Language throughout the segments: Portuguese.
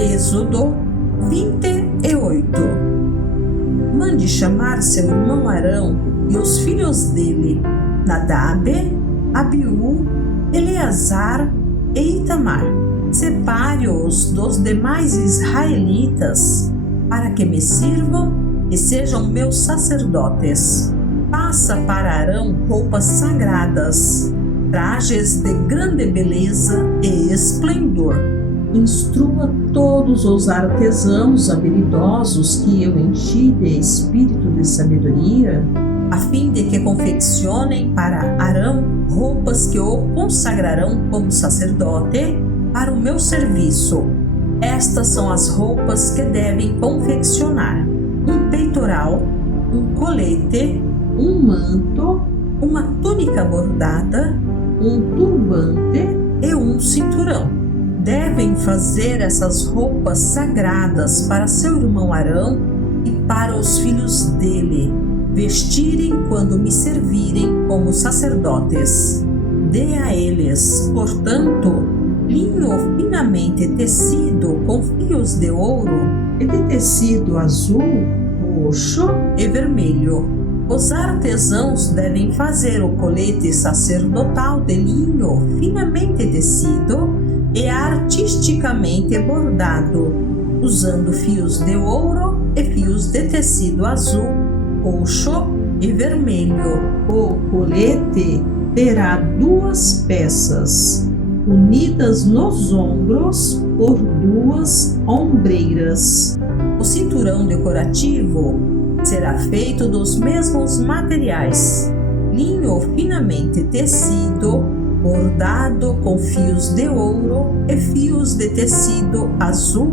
Êxodo 28. Mande chamar seu irmão Arão e os filhos dele, Nadab, Abiú, Eleazar e Itamar. Separe-os dos demais israelitas, para que me sirvam e sejam meus sacerdotes. Faça para Arão roupas sagradas, trajes de grande beleza e esplendor. Instrua todos os artesãos habilidosos que eu enchi de espírito de sabedoria, a fim de que confeccionem para Arão roupas que o consagrarão como sacerdote para o meu serviço. Estas são as roupas que devem confeccionar: um peitoral, um colete, um manto, uma túnica bordada, um turbante e um cinturão. Devem fazer essas roupas sagradas para seu irmão Arão e para os filhos dele, vestirem quando me servirem como sacerdotes. Dê a eles, portanto, linho finamente tecido com fios de ouro e de tecido azul, roxo e vermelho. Os artesãos devem fazer o colete sacerdotal de linho finamente tecido e artisticamente bordado, usando fios de ouro e fios de tecido azul, roxo e vermelho. O colete terá 2 peças, unidas nos ombros por 2 ombreiras. O cinturão decorativo será feito dos mesmos materiais: linho finamente tecido, bordado com fios de ouro e fios de tecido azul,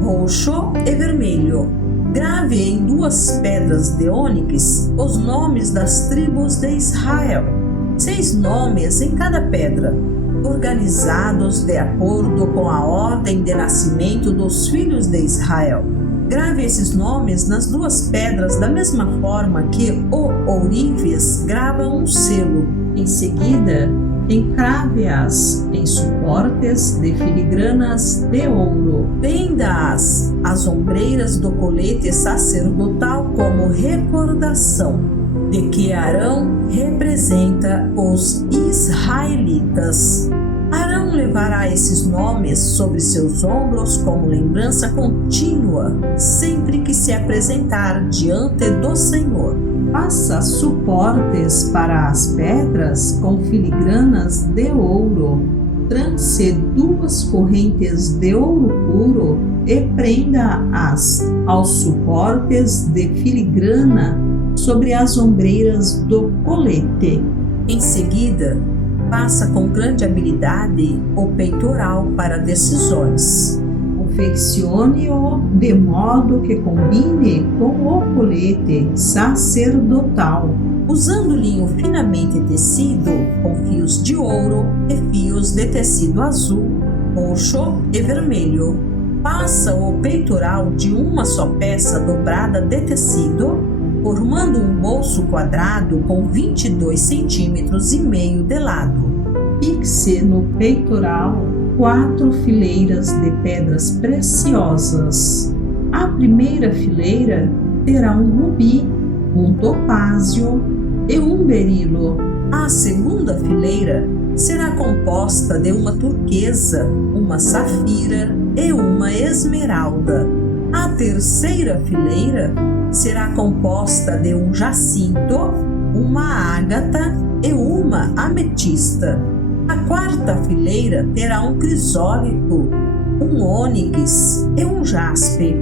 roxo e vermelho. Grave em 2 pedras de ônix os nomes das tribos de Israel, 6 nomes em cada pedra, organizados de acordo com a ordem de nascimento dos filhos de Israel. Grave esses nomes nas 2 pedras da mesma forma que o ourives grava um selo. Em seguida, encrave-as em suportes de filigranas de ouro. Prenda-as às ombreiras do colete sacerdotal como recordação de que Arão representa os israelitas. Arão levará esses nomes sobre seus ombros como lembrança contínua, sempre que se apresentar diante do Senhor. Faça suportes para as pedras com filigranas de ouro. Trance 2 correntes de ouro puro e prenda-as aos suportes de filigrana sobre as ombreiras do colete. Em seguida, faça com grande habilidade o peitoral para decisões. Confeccione-o de modo que combine com o colete sacerdotal, usando linho finamente tecido com fios de ouro e fios de tecido azul, roxo e vermelho. Faça o peitoral de uma só peça dobrada de tecido, formando um bolso quadrado com 22,5 centímetros de lado. Fixe no peitoral 4 fileiras de pedras preciosas. A primeira fileira terá um rubi, um topázio e um berilo. A segunda fileira será composta de uma turquesa, uma safira e uma esmeralda. A terceira fileira será composta de um jacinto, uma ágata e uma ametista. A quarta fileira terá um crisólito, um ônix e um jaspe.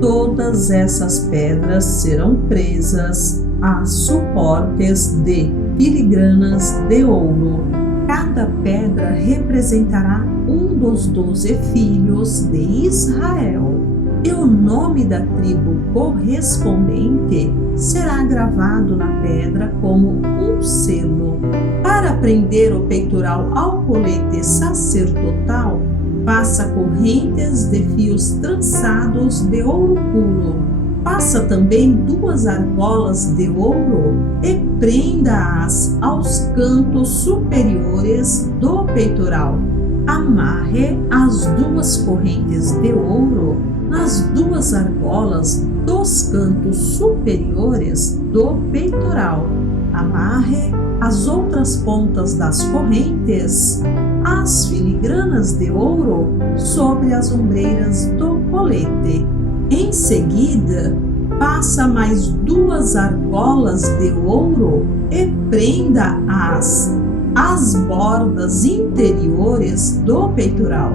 Todas essas pedras serão presas a suportes de filigranas de ouro. Cada pedra representará um dos 12 filhos de Israel, e o nome da tribo correspondente será gravado na pedra como um selo. Para prender o peitoral ao colete sacerdotal, faça correntes de fios trançados de ouro puro. Faça também 2 argolas de ouro e prenda-as aos cantos superiores do peitoral. Amarre as 2 correntes de ouro nas 2 argolas dos cantos superiores do peitoral. Amarre as outras pontas das correntes, as filigranas de ouro, sobre as ombreiras do colete. Em seguida, passa mais 2 argolas de ouro e prenda-as às bordas interiores do peitoral,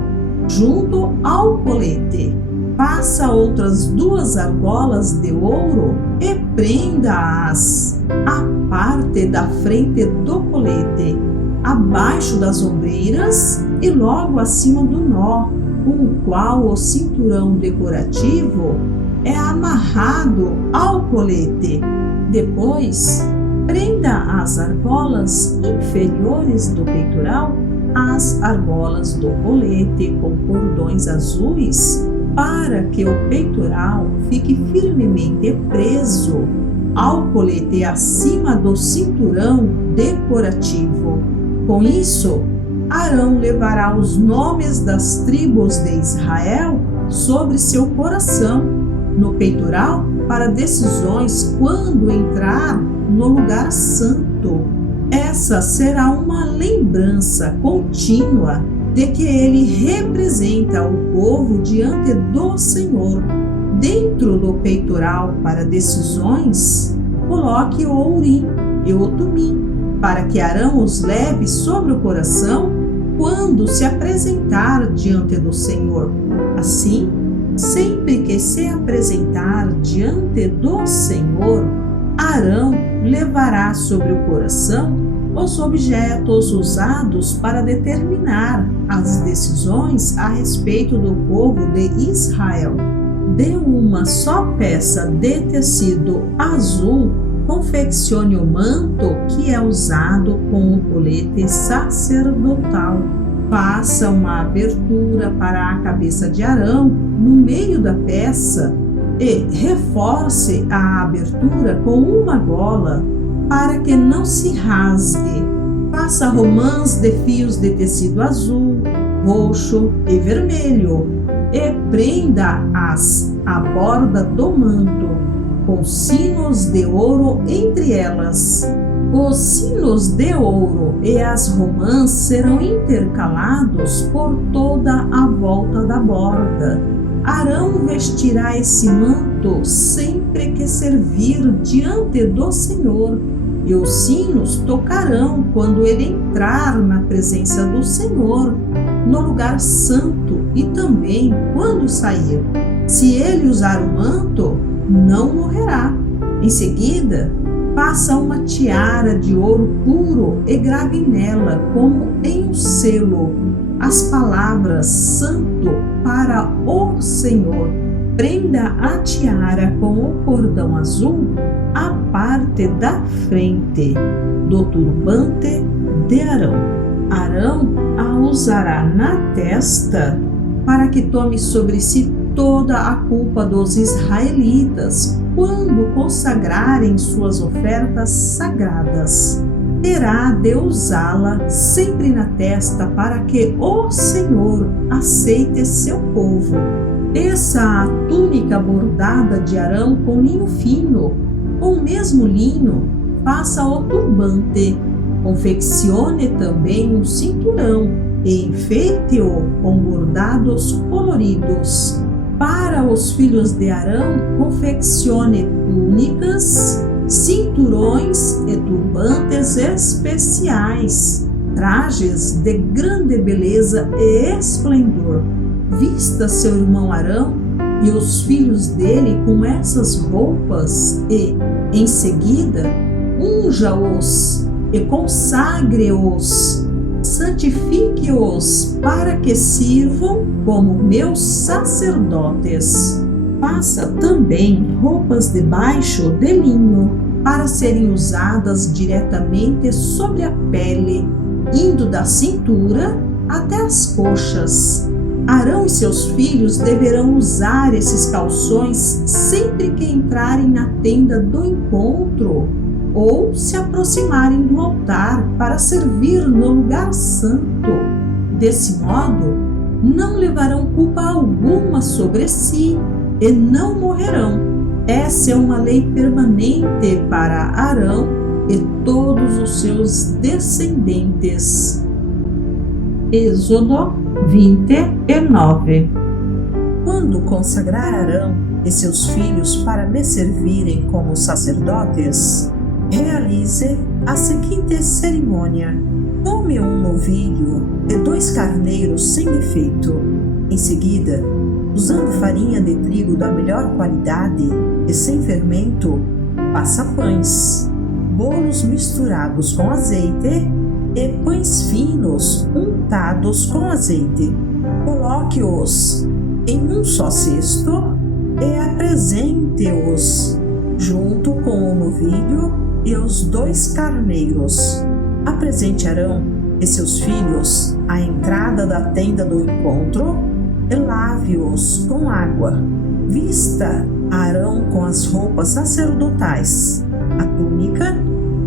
junto ao colete. Passa outras 2 argolas de ouro e prenda-as à parte da frente do colete, abaixo das ombreiras e logo acima do nó, com o qual o cinturão decorativo é amarrado ao colete. Depois, prenda as argolas inferiores do peitoral às argolas do colete com cordões azuis, para que o peitoral fique firmemente preso ao colete acima do cinturão decorativo. Com isso, Arão levará os nomes das tribos de Israel sobre seu coração, no peitoral, para decisões quando entrar no lugar santo. Essa será uma lembrança contínua de que ele representa o povo diante do Senhor. Dentro do peitoral para decisões, coloque o Urim e o Tumim, para que Arão os leve sobre o coração quando se apresentar diante do Senhor. Assim, sempre que se apresentar diante do Senhor, Arão levará sobre o coração os objetos usados para determinar as decisões a respeito do povo de Israel. De uma só peça de tecido azul, confeccione o manto que é usado com o colete sacerdotal. Faça uma abertura para a cabeça de Arão no meio da peça e reforce a abertura com uma gola para que não se rasgue. Faça romãs de fios de tecido azul, roxo e vermelho e prenda-as à borda do manto, com sinos de ouro entre elas. Os sinos de ouro e as romãs serão intercalados por toda a volta da borda. Arão vestirá esse manto sempre que servir diante do Senhor, e os sinos tocarão quando ele entrar na presença do Senhor, no lugar santo, e também quando sair. Se ele usar o manto, não morrerá. Em seguida, faça uma tiara de ouro puro e grave nela, como em um selo, as palavras Santo para o Senhor. Prenda a tiara com o cordão azul à parte da frente do turbante de Arão. Arão a usará na testa para que tome sobre si toda a culpa dos israelitas quando consagrarem suas ofertas sagradas. Terá de usá-la sempre na testa para que o Senhor aceite seu povo. Teça a túnica bordada de Arão com linho fino. Com o mesmo linho, faça o turbante. Confeccione também um cinturão e enfeite-o com bordados coloridos. Para os filhos de Arão, confeccione túnicas, cinturões e turbantes especiais, trajes de grande beleza e esplendor. Vista seu irmão Arão e os filhos dele com essas roupas e, em seguida, unja-os e consagre-os, santifique-os para que sirvam como meus sacerdotes. Faça também roupas de baixo de linho para serem usadas diretamente sobre a pele, indo da cintura até as coxas. Arão e seus filhos deverão usar esses calções sempre que entrarem na tenda do encontro ou se aproximarem do altar para servir no lugar santo. Desse modo, não levarão culpa alguma sobre si e não morrerão. Essa é uma lei permanente para Arão e todos os seus descendentes. Êxodo 29. Quando consagrar Arão e seus filhos para me servirem como sacerdotes, realize a seguinte cerimônia: tome um novilho e 2 carneiros sem defeito. Em seguida, usando farinha de trigo da melhor qualidade e sem fermento, faça pães, bolos misturados com azeite e pães finos untados com azeite. Coloque-os em um só cesto e apresente-os junto com o novilho e os 2 carneiros. Apresente Arão e seus filhos à entrada da tenda do encontro e lave-os com água. Vista Arão com as roupas sacerdotais, a túnica,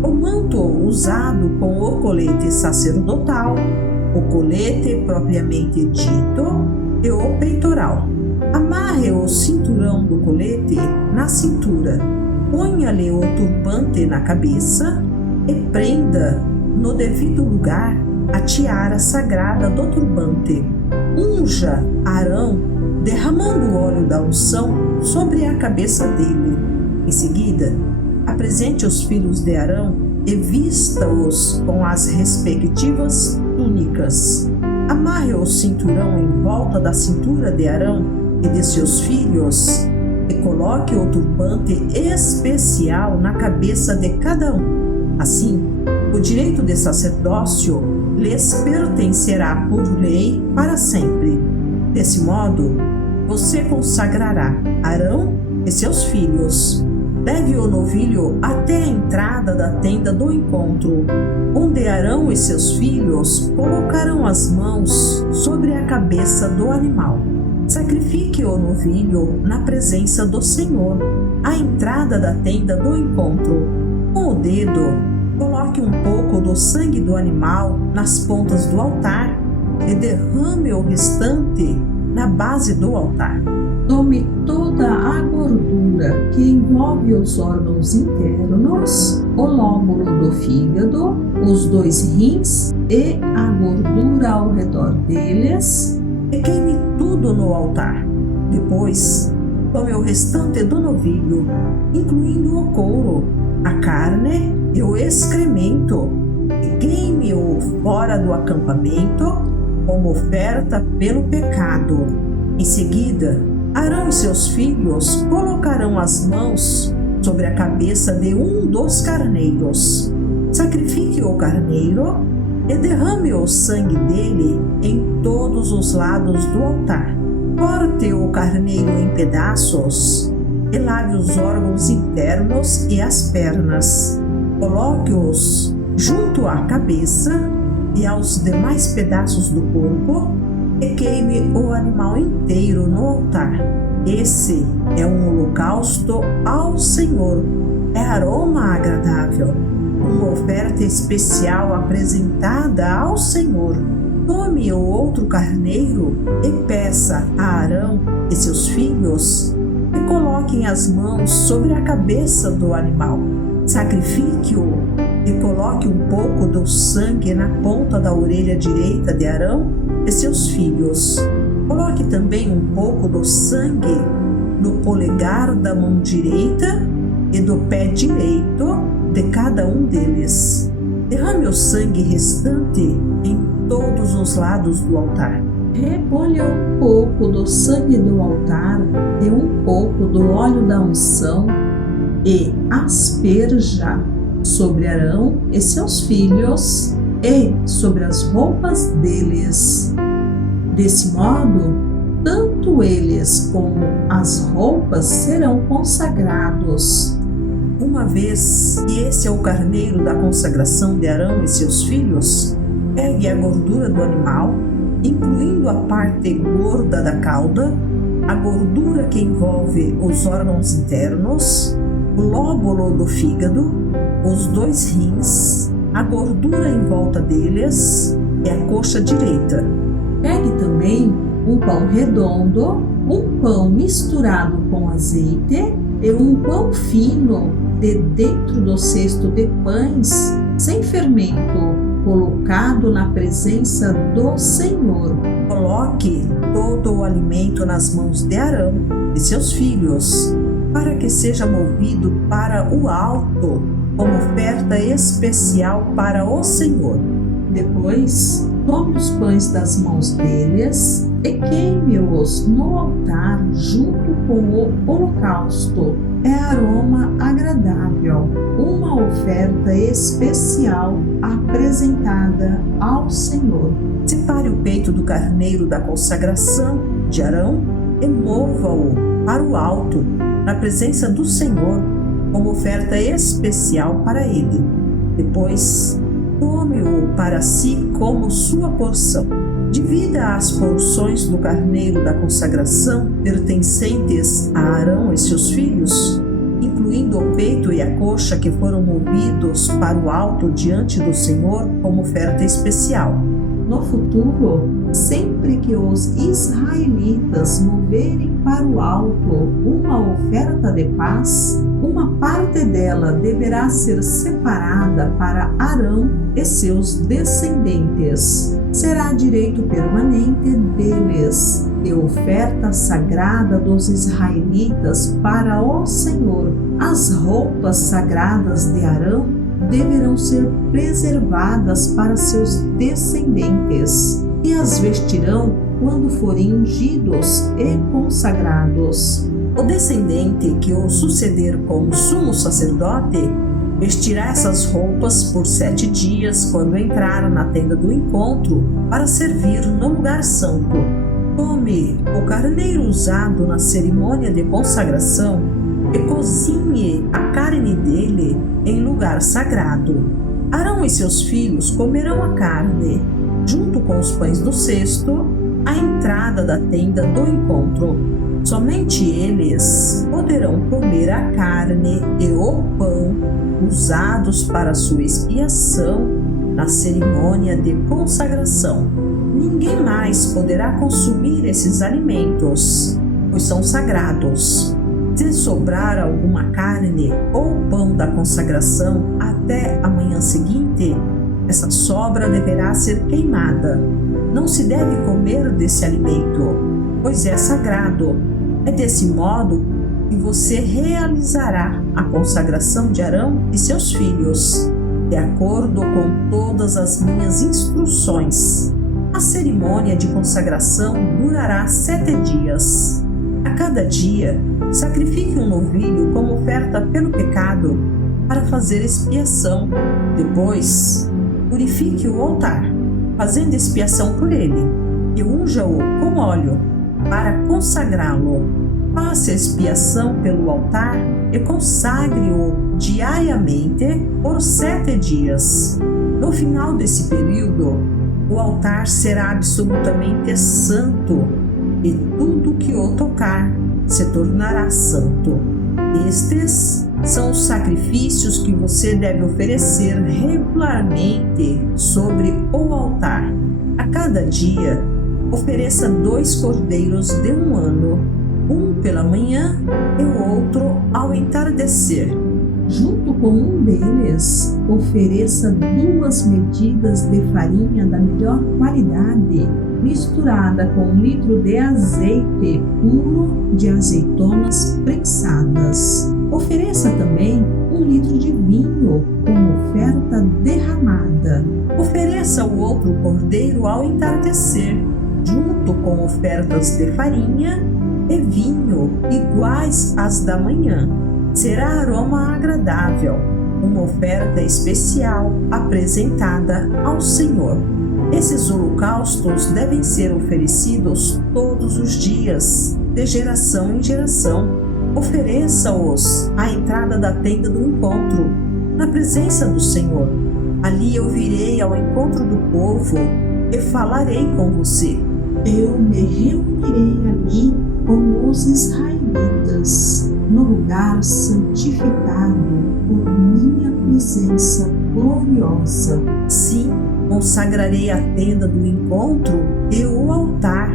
o manto usado com o colete sacerdotal, o colete propriamente dito e o peitoral. Amarre o cinturão do colete na cintura, ponha-lhe o turbante na cabeça e prenda no devido lugar a tiara sagrada do turbante. Unja Arão, derramando o óleo da unção sobre a cabeça dele. Em seguida, apresente os filhos de Arão e vista-os com as respectivas túnicas. Amarre o cinturão em volta da cintura de Arão e de seus filhos e coloque o turbante especial na cabeça de cada um. Assim, o direito de sacerdócio lhes pertencerá por lei para sempre. Desse modo, você consagrará Arão e seus filhos. Leve o novilho até a entrada da tenda do encontro, onde Arão e seus filhos colocarão as mãos sobre a cabeça do animal. Sacrifique o novilho na presença do Senhor, à entrada da tenda do encontro. Com o dedo, coloque um pouco do sangue do animal nas pontas do altar e derrame o restante na base do altar. Tome toda a gordura que envolve os órgãos internos, o lóbulo do fígado, os 2 rins e a gordura ao redor deles e queime tudo no altar. Depois, tome o restante do novilho, incluindo o couro, a carne e o excremento, e queime-o fora do acampamento como oferta pelo pecado. Em seguida, Arão e seus filhos colocarão as mãos sobre a cabeça de um dos carneiros. Sacrifique o carneiro e derrame o sangue dele em todos os lados do altar. Corte o carneiro em pedaços e lave os órgãos internos e as pernas. Coloque-os junto à cabeça e aos demais pedaços do corpo e queime o animal inteiro no altar. Esse é um holocausto ao Senhor, é aroma agradável, uma oferta especial apresentada ao Senhor. Tome o outro carneiro e peça a Arão e seus filhos e coloquem as mãos sobre a cabeça do animal. Sacrifique-o e coloque um pouco do sangue na ponta da orelha direita de Arão e seus filhos. Coloque também um pouco do sangue no polegar da mão direita e do pé direito de cada um deles. Derrame o sangue restante em todos os lados do altar. Recolha um pouco do sangue do altar e um pouco do óleo da unção e asperja sobre Arão e seus filhos e sobre as roupas deles. Desse modo, tanto eles como as roupas serão consagrados. Uma vez que esse é o carneiro da consagração de Arão e seus filhos, pegue a gordura do animal, incluindo a parte gorda da cauda, a gordura que envolve os órgãos internos, o lóbulo do fígado, os 2 rins, a gordura em volta deles e a coxa direita. Pegue também um pão redondo, um pão misturado com azeite e um pão fino de dentro do cesto de pães sem fermento, colocado na presença do Senhor. Coloque todo o alimento nas mãos de Arão e seus filhos, para que seja movido para o alto, como oferta especial para o Senhor. Depois, tome os pães das mãos deles e queime-os no altar junto com o holocausto. É aroma agradável, uma oferta especial apresentada ao Senhor. Separe o peito do carneiro da consagração de Arão e mova-o para o alto, na presença do Senhor, como oferta especial para ele. Depois, tome-o para si como sua porção. Divida as porções do carneiro da consagração pertencentes a Arão e seus filhos, incluindo o peito e a coxa que foram movidos para o alto diante do Senhor como oferta especial. No futuro, sempre que os israelitas moverem para o alto uma oferta de paz, uma parte dela deverá ser separada para Arão e seus descendentes. Será direito permanente deles e oferta sagrada dos israelitas para o Senhor. As roupas sagradas de Arão deverão ser preservadas para seus descendentes e as vestirão quando forem ungidos e consagrados. O descendente que o suceder como sumo sacerdote vestirá essas roupas por 7 dias quando entrar na tenda do encontro para servir no lugar santo. Tome o carneiro usado na cerimônia de consagração e cozinhe a carne dele em lugar sagrado. Arão e seus filhos comerão a carne, junto com os pães do cesto, à entrada da tenda do encontro. Somente eles poderão comer a carne e o pão usados para sua expiação na cerimônia de consagração. Ninguém mais poderá consumir esses alimentos, pois são sagrados. Se sobrar alguma carne ou pão da consagração até a manhã seguinte, essa sobra deverá ser queimada. Não se deve comer desse alimento, pois é sagrado. É desse modo que você realizará a consagração de Arão e seus filhos, de acordo com todas as minhas instruções. A cerimônia de consagração durará 7 dias. A cada dia, sacrifique um novilho como oferta pelo pecado para fazer expiação. Depois, purifique o altar, fazendo expiação por ele, e unja-o com óleo para consagrá-lo. Faça expiação pelo altar e consagre-o diariamente por 7 dias. No final desse período, o altar será absolutamente santo e tudo que o tocar se tornará santo. Estes são os sacrifícios que você deve oferecer regularmente sobre o altar. A cada dia, ofereça 2 cordeiros de 1 ano, um pela manhã e o outro ao entardecer. Junto com um deles, ofereça 2 medidas de farinha da melhor qualidade, misturada com 1 litro de azeite puro de azeitonas prensadas. Ofereça também 1 litro de vinho como oferta derramada. Ofereça o outro cordeiro ao entardecer, junto com ofertas de farinha e vinho iguais às da manhã. Será aroma agradável, uma oferta especial apresentada ao Senhor. Esses holocaustos devem ser oferecidos todos os dias, de geração em geração. Ofereça-os à entrada da tenda do encontro, na presença do Senhor. Ali eu virei ao encontro do povo e falarei com você. Eu me reunirei ali com os israelitas, no lugar santificado por minha presença gloriosa. Sim, consagrarei a tenda do encontro e o altar,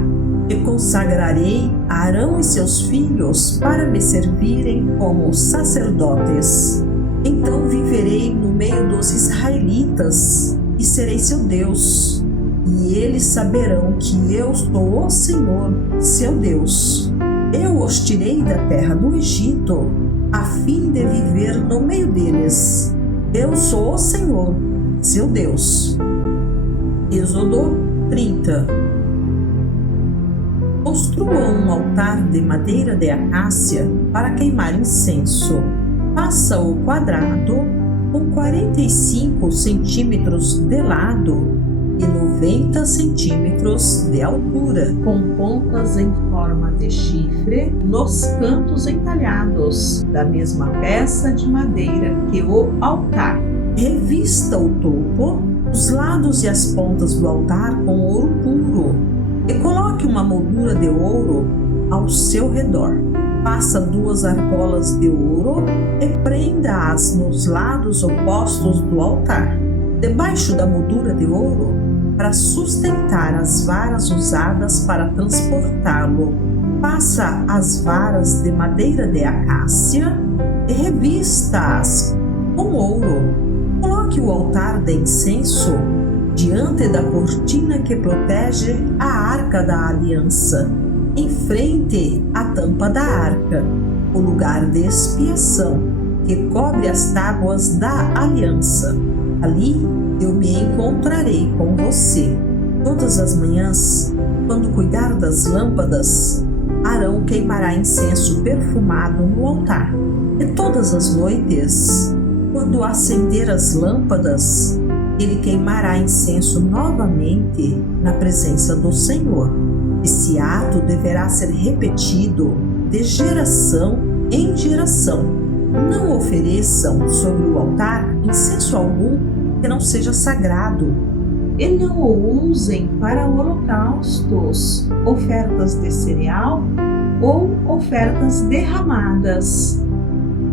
e consagrarei Arão e seus filhos para me servirem como sacerdotes. Então viverei no meio dos israelitas e serei seu Deus, e eles saberão que eu sou o Senhor, seu Deus. Eu os tirei da terra do Egito, a fim de viver no meio deles. Eu sou o Senhor, seu Deus. Êxodo 30. Construam um altar de madeira de acácia para queimar incenso. Faça-o quadrado, com 45 centímetros de lado e 90 centímetros de altura, com pontas em forma de chifre nos cantos entalhados, da mesma peça de madeira que o altar. Revista o topo, os lados e as pontas do altar com ouro puro e coloque uma moldura de ouro ao seu redor. Faça 2 argolas de ouro e prenda-as nos lados opostos do altar, debaixo da moldura de ouro, para sustentar as varas usadas para transportá-lo. Faça as varas de madeira de acácia e revista-as com ouro. Coloque o altar de incenso diante da cortina que protege a arca da aliança, em frente à tampa da arca, o lugar de expiação que cobre as tábuas da aliança. Ali eu me encontrarei com você. Todas as manhãs, quando cuidar das lâmpadas, Arão queimará incenso perfumado no altar. E todas as noites, quando acender as lâmpadas, ele queimará incenso novamente na presença do Senhor. Esse ato deverá ser repetido de geração em geração. Não ofereçam sobre o altar incenso algum que não seja sagrado, e não o usem para holocaustos, ofertas de cereal ou ofertas derramadas.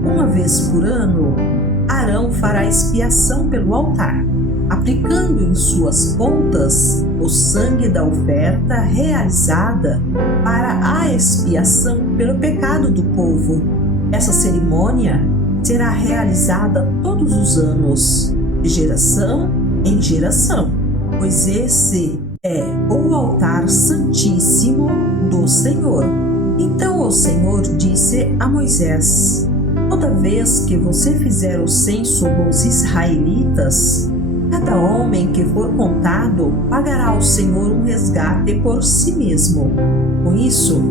Uma vez por ano, Arão fará expiação pelo altar, aplicando em suas pontas o sangue da oferta realizada para a expiação pelo pecado do povo. Essa cerimônia será realizada todos os anos, de geração em geração, pois esse é o altar santíssimo do Senhor. Então o Senhor disse a Moisés: toda vez que você fizer o censo dos israelitas, cada homem que for contado pagará ao Senhor um resgate por si mesmo. Com isso,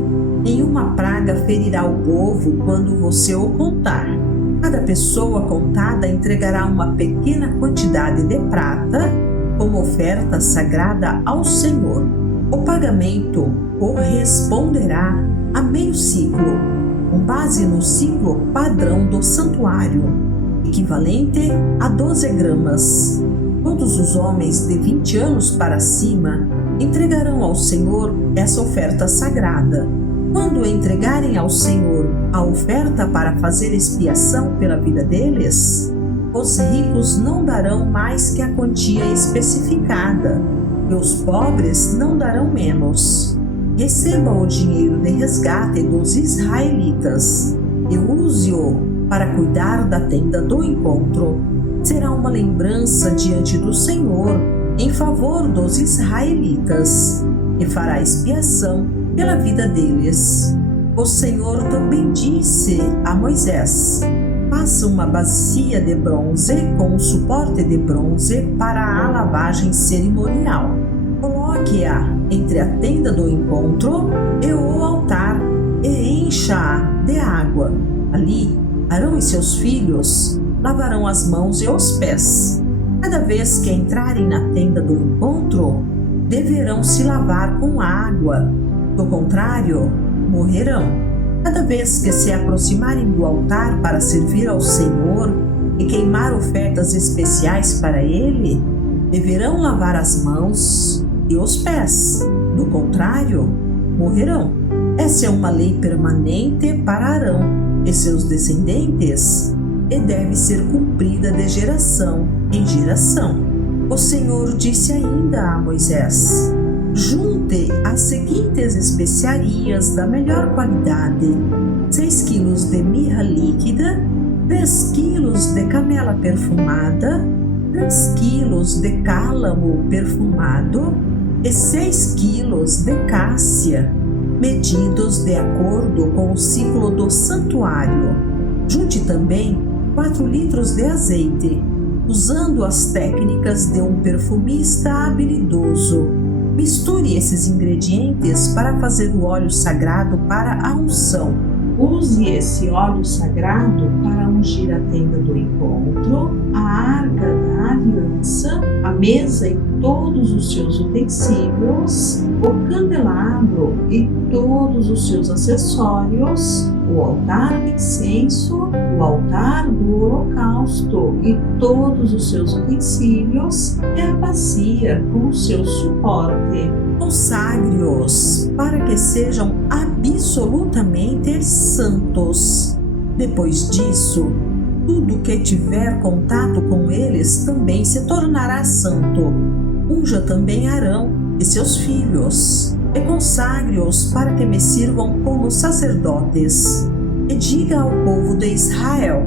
nenhuma praga ferirá o povo quando você o contar. Cada pessoa contada entregará uma pequena quantidade de prata como oferta sagrada ao Senhor. O pagamento corresponderá a meio ciclo, com base no ciclo padrão do santuário, equivalente a 12 gramas. Todos os homens de 20 anos para cima entregarão ao Senhor essa oferta sagrada. Quando entregarem ao Senhor a oferta para fazer expiação pela vida deles, os ricos não darão mais que a quantia especificada, e os pobres não darão menos. Receba o dinheiro de resgate dos israelitas e use-o para cuidar da tenda do encontro. Será uma lembrança diante do Senhor em favor dos israelitas e fará expiação pela vida deles. O Senhor também disse a Moisés: faça uma bacia de bronze com um suporte de bronze para a lavagem cerimonial. Coloque-a entre a tenda do encontro e o altar e encha-a de água. Ali, Arão e seus filhos lavarão as mãos e os pés. Cada vez que entrarem na tenda do encontro, deverão se lavar com água. Do contrário, morrerão. Cada vez que se aproximarem do altar para servir ao Senhor e queimar ofertas especiais para Ele, deverão lavar as mãos e os pés. Do contrário, morrerão. Essa é uma lei permanente para Arão e seus descendentes e deve ser cumprida de geração em geração. O Senhor disse ainda a Moisés: junte as seguintes especiarias da melhor qualidade: 6 quilos de mirra líquida, 3 quilos de canela perfumada, 3 quilos de cálamo perfumado e 6 quilos de cássia, medidos de acordo com o ciclo do santuário. Junte também 4 litros de azeite, usando as técnicas de um perfumista habilidoso. Misture esses ingredientes para fazer o óleo sagrado para a unção. Use esse óleo sagrado para ungir a tenda do encontro, a arca da aliança, a mesa e todos os seus utensílios, o candelabro e todos os seus acessórios, o altar de incenso, o altar do holocausto e todos os seus utensílios e a bacia com o seu suporte. Consagre-os para que sejam absolutamente santos. Depois disso, tudo que tiver contato com eles também se tornará santo. Unja também Arão e seus filhos, e consagre-os para que me sirvam como sacerdotes. E diga ao povo de Israel: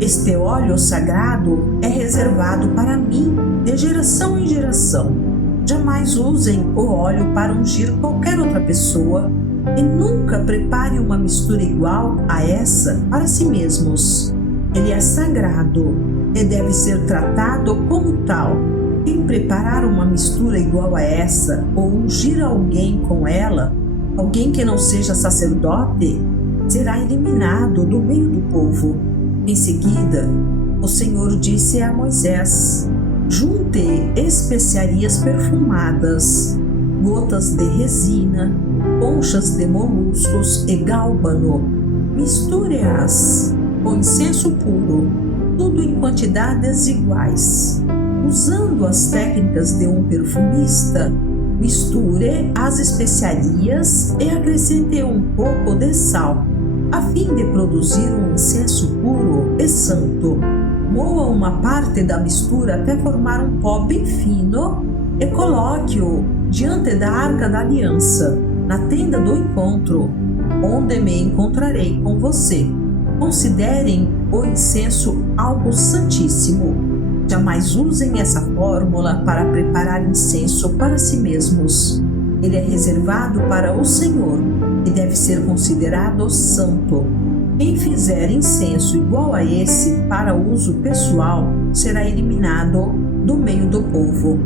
este óleo sagrado é reservado para mim de geração em geração. Jamais usem o óleo para ungir qualquer outra pessoa e nunca prepare uma mistura igual a essa para si mesmos. Ele é sagrado e deve ser tratado como tal. Quem preparar uma mistura igual a essa ou ungir alguém com ela, alguém que não seja sacerdote, será eliminado do meio do povo. Em seguida, o Senhor disse a Moisés: junte especiarias perfumadas, gotas de resina, conchas de moluscos e gálbano. Misture-as com incenso puro, tudo em quantidades iguais. Usando as técnicas de um perfumista, misture as especiarias e acrescente um pouco de sal, a fim de produzir um incenso puro e santo. Moa uma parte da mistura até formar um pó bem fino e coloque-o diante da arca da aliança, na tenda do encontro, onde me encontrarei com você. Considerem o incenso algo santíssimo. Jamais usem essa fórmula para preparar incenso para si mesmos. Ele é reservado para o Senhor e deve ser considerado santo. Quem fizer incenso igual a esse para uso pessoal será eliminado do meio do povo.